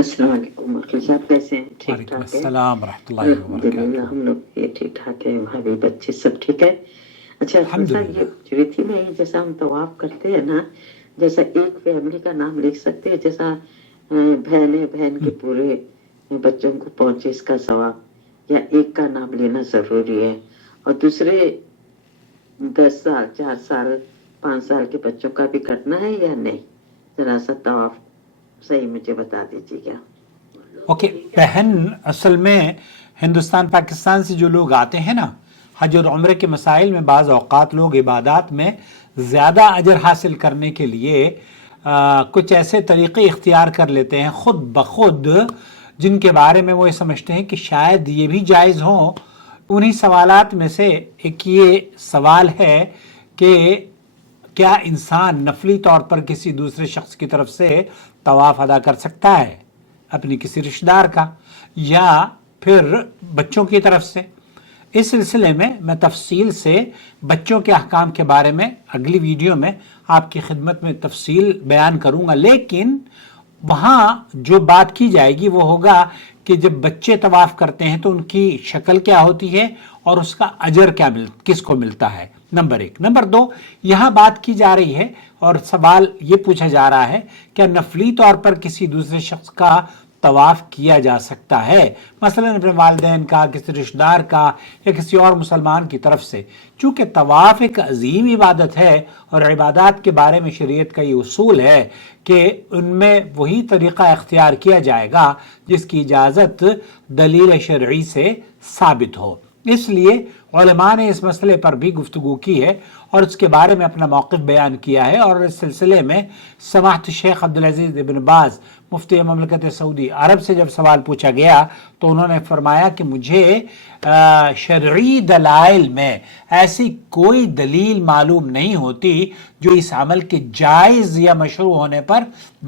السلام علیکم عقیل صاحب، کیسے ہیں؟ ٹھیک وعلیکم ٹھاک ہے؟ السلام ورحمۃ اللہ الحمدللہ وبرکاتہ۔ ہم لوگ یہ ٹھیک ٹھاک ہے، وہاں بھی بچے سب ٹھیک ہے؟ اچھا عقیل صاحب، الحمدللہ۔ یہ پوچھ رہی تھی میں، جیسا ہم طواف کرتے ہیں نا، جیسا ایک فیملی کا نام لکھ سکتے ہیں، جیسا بہن ہے، بہن کے پورے بچوں کو پہنچے اس کا ثواب، یا ایک کا نام لینا ضروری ہے؟ اور دوسرے 10 سال 4 سال 5 سال کے بچوں کا بھی کرنا ہے یا نہیں؟ ذرا سا طواف صحیح مجھے بتا دیجیے گا۔ اوکے، بہن اصل میں ہندوستان پاکستان سے جو لوگ آتے ہیں نا، حج اور عمرے کے مسائل میں بعض اوقات لوگ عبادات میں زیادہ اجر حاصل کرنے کے لیے کچھ ایسے طریقے اختیار کر لیتے ہیں خود بخود، جن کے بارے میں وہ یہ سمجھتے ہیں کہ شاید یہ بھی جائز ہوں۔ انہی سوالات میں سے ایک یہ سوال ہے کہ کیا انسان نفلی طور پر کسی دوسرے شخص کی طرف سے طواف ادا کر سکتا ہے، اپنی کسی رشتہ دار کا یا پھر بچوں کی طرف سے؟ اس سلسلے میں تفصیل سے بچوں کے احکام کے بارے میں اگلی ویڈیو میں آپ کی خدمت میں تفصیل بیان کروں گا، لیکن وہاں جو بات کی جائے گی وہ ہوگا کہ جب بچے طواف کرتے ہیں تو ان کی شکل کیا ہوتی ہے اور اس کا اجر کس کو ملتا ہے، نمبر 1۔ نمبر 2، یہاں بات کی جا رہی ہے اور سوال یہ پوچھا جا رہا ہے کہ نفلی طور پر کسی دوسرے شخص کا طواف کیا جا سکتا ہے، مثلا اپنے والدین کا، کسی رشتہ دار کا یا کسی اور مسلمان کی طرف سے؟ چونکہ طواف ایک عظیم عبادت ہے اور عبادات کے بارے میں شریعت کا یہ اصول ہے کہ ان میں وہی طریقہ اختیار کیا جائے گا جس کی اجازت دلیل شرعی سے ثابت ہو۔ اس لیے علماء نے اس مسئلے پر بھی گفتگو کی ہے اور اس کے بارے میں اپنا موقف بیان کیا ہے، اور اس سلسلے میں سماحت شیخ عبدالعزیز ابن باز مفتی مملکت سعودی عرب سے جب سوال پوچھا گیا تو انہوں نے فرمایا کہ مجھے شرعی دلائل میں ایسی کوئی دلیل معلوم نہیں ہوتی جو اس عمل کے جائز یا مشروع ہونے پر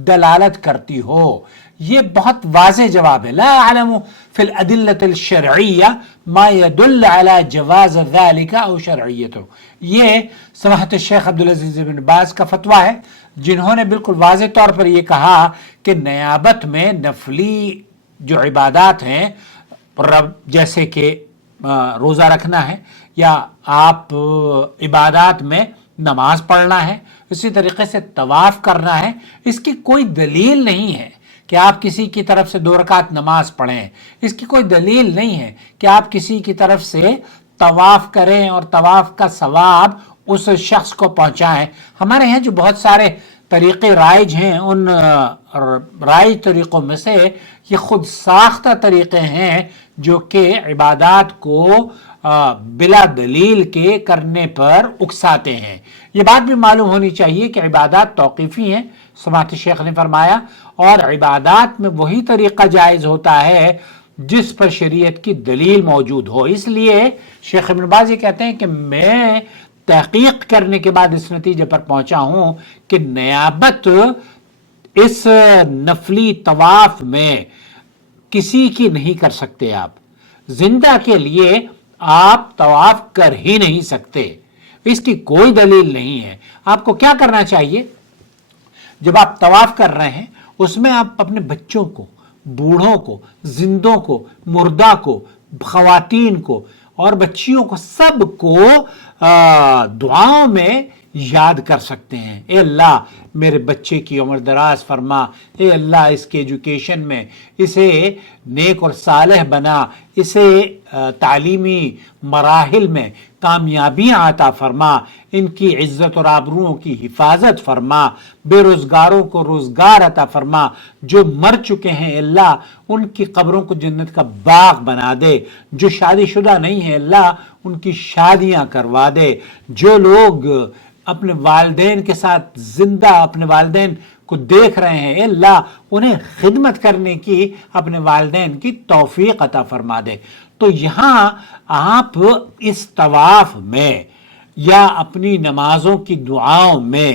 دلالت کرتی ہو۔ یہ بہت واضح جواب ہے، لا اعلم فی الادلۃ الشرعیہ ما يدل علی جواز ذلك او شرعیتہ۔ یہ سماحت الشیخ عبدالعزیز بن باز کا فتویٰ ہے، جنہوں نے بالکل واضح طور پر یہ کہا کہ نیابت میں نفلی جو عبادات ہیں، جیسے کہ روزہ رکھنا ہے یا آپ عبادات میں نماز پڑھنا ہے، اسی طریقے سے طواف کرنا ہے، اس کی کوئی دلیل نہیں ہے کہ آپ کسی کی طرف سے 2 رکعت نماز پڑھیں، اس کی کوئی دلیل نہیں ہے کہ آپ کسی کی طرف سے طواف کریں اور طواف کا ثواب اس شخص کو پہنچائیں۔ ہمارے ہیں جو بہت سارے طریقے رائج ہیں، ان رائج طریقوں میں سے یہ خود ساختہ طریقے ہیں جو کہ عبادات کو بلا دلیل کے کرنے پر اکساتے ہیں۔ یہ بات بھی معلوم ہونی چاہیے کہ عبادات توقیفی ہیں، سماحت شیخ نے فرمایا، اور عبادات میں وہی طریقہ جائز ہوتا ہے جس پر شریعت کی دلیل موجود ہو۔ اس لیے شیخ ابن باز یہ کہتے ہیں کہ میں تحقیق کرنے کے بعد اس نتیجے پر پہنچا ہوں کہ نیابت اس نفلی طواف میں کسی کی نہیں کر سکتے، آپ زندہ کے لیے آپ طواف کر ہی نہیں سکتے، اس کی کوئی دلیل نہیں ہے۔ آپ کو کیا کرنا چاہیے؟ جب آپ طواف کر رہے ہیں اس میں آپ اپنے بچوں کو، بوڑھوں کو، زندوں کو، مردہ کو، خواتین کو اور بچیوں کو، سب کو دعاؤں میں یاد کر سکتے ہیں۔ اے اللہ میرے بچے کی عمر دراز فرما، اے اللہ اس کے ایجوکیشن میں اسے نیک اور صالح بنا، اسے تعلیمی مراحل میں کامیابیاں عطا فرما، ان کی عزت اور آبروؤں کی حفاظت فرما، بے روزگاروں کو روزگار عطا فرما، جو مر چکے ہیں اللہ ان کی قبروں کو جنت کا باغ بنا دے، جو شادی شدہ نہیں ہیں اللہ ان کی شادیاں کروا دے، جو لوگ اپنے والدین کے ساتھ زندہ اپنے والدین کو دیکھ رہے ہیں اے اللہ انہیں خدمت کرنے کی اپنے والدین کی توفیق عطا فرما دے۔ تو یہاں آپ اس طواف میں یا اپنی نمازوں کی دعاؤں میں،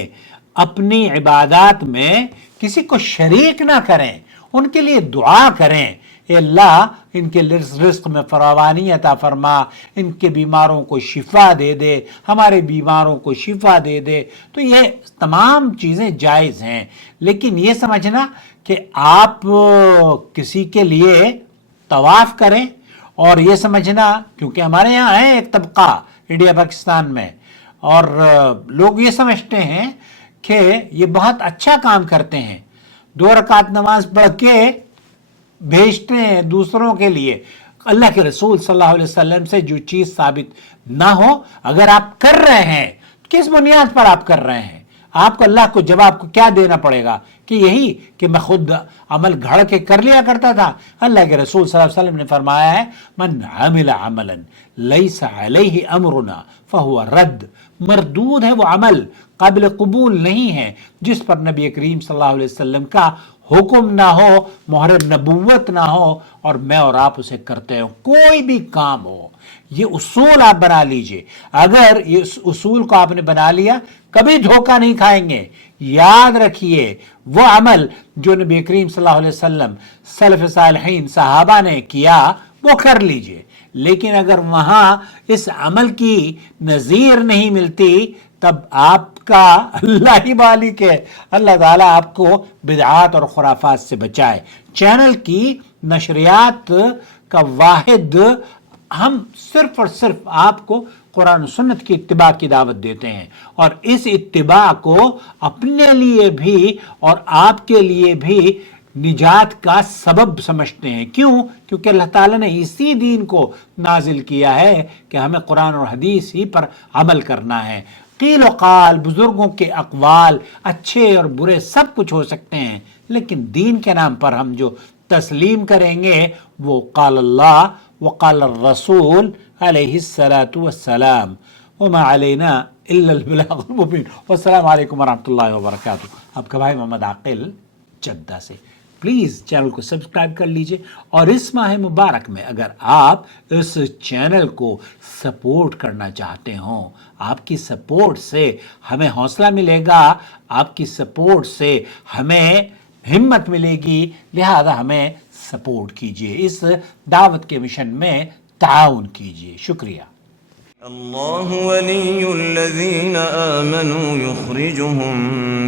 اپنی عبادات میں کسی کو شریک نہ کریں، ان کے لیے دعا کریں، اے اللہ ان کے رزق میں فراوانی عطا فرما، ان کے بیماروں کو شفا دے دے، ہمارے بیماروں کو شفا دے دے۔ تو یہ تمام چیزیں جائز ہیں، لیکن یہ سمجھنا کہ آپ کسی کے لیے طواف کریں اور یہ سمجھنا، کیونکہ ہمارے یہاں ہے ایک طبقہ انڈیا پاکستان میں، اور لوگ یہ سمجھتے ہیں کہ یہ بہت اچھا کام کرتے ہیں، 2 رکعت نماز پڑھ کے بھیجتے ہیں دوسروں کے لیے۔ اللہ کے رسول صلی اللہ علیہ وسلم سے جو چیز ثابت نہ ہو، اگر آپ کر رہے ہیں، کس بنیاد پر آپ کر رہے ہیں؟ آپ کو اللہ کو جواب کو کیا دینا پڑے گا کہ یہی کہ میں خود عمل گھڑ کے کر لیا کرتا تھا؟ اللہ کے رسول صلی اللہ علیہ وسلم نے فرمایا ہے، من عمل عملا لیس علیہ امرنا فہو رد، مردود ہے وہ عمل، قابل قبول نہیں ہے جس پر نبی کریم صلی اللہ علیہ وسلم کا حکم نہ ہو، مہر نبوت نہ ہو، اور میں اور آپ اسے کرتے ہوں۔ کوئی بھی کام ہو، یہ اصول آپ بنا لیجئے۔ اگر اس اصول کو آپ نے بنا لیا، کبھی دھوکہ نہیں کھائیں گے۔ یاد رکھیے، وہ عمل جو نبی کریم صلی اللہ علیہ وسلم، سلف صالحین، صحابہ نے کیا، وہ کر لیجئے، لیکن اگر وہاں اس عمل کی نظیر نہیں ملتی، تب آپ کا اللہ ہی مالک ہے۔ اللہ تعالیٰ آپ کو بدعات اور خرافات سے بچائے۔ چینل کی نشریات کا واحد، ہم صرف اور صرف آپ کو قرآن و سنت کی اتباع کی دعوت دیتے ہیں، اور اس اتباع کو اپنے لیے بھی اور آپ کے لیے بھی نجات کا سبب سمجھتے ہیں۔ کیوں؟ کیونکہ اللہ تعالیٰ نے اسی دین کو نازل کیا ہے کہ ہمیں قرآن اور حدیث ہی پر عمل کرنا ہے۔ قیل و قال، بزرگوں کے اقوال اچھے اور برے سب کچھ ہو سکتے ہیں، لیکن دین کے نام پر ہم جو تسلیم کریں گے وہ قال اللہ وقال الرسول علیہ الصلاۃ والسلام، وما علینا الا البلاغ المبین۔ والسلام علیکم ورحمۃ اللہ وبرکاتہ۔ آپ کا بھائی محمد عاقل، جدہ سے۔ پلیز چینل کو سبسکرائب کر لیجئے، اور اس ماہ مبارک میں اگر آپ اس چینل کو سپورٹ کرنا چاہتے ہوں، آپ کی سپورٹ سے ہمیں حوصلہ ملے گا، آپ کی سپورٹ سے ہمیں ہمت ملے گی، لہذا ہمیں سپورٹ کیجئے، اس دعوت کے مشن میں تعاون کیجئے۔ شکریہ۔ اللہ ولی الذین آمنوا یخرجهم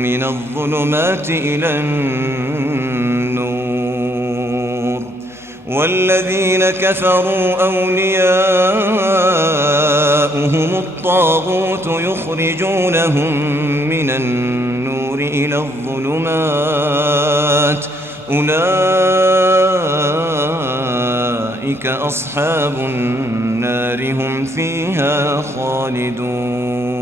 من الظلمات الى النور والذین کفروا اولیاؤهم الطاغوت یخرجونهم من النور الى الظلمات اولئک اصحاب النار هم فيها خالدون۔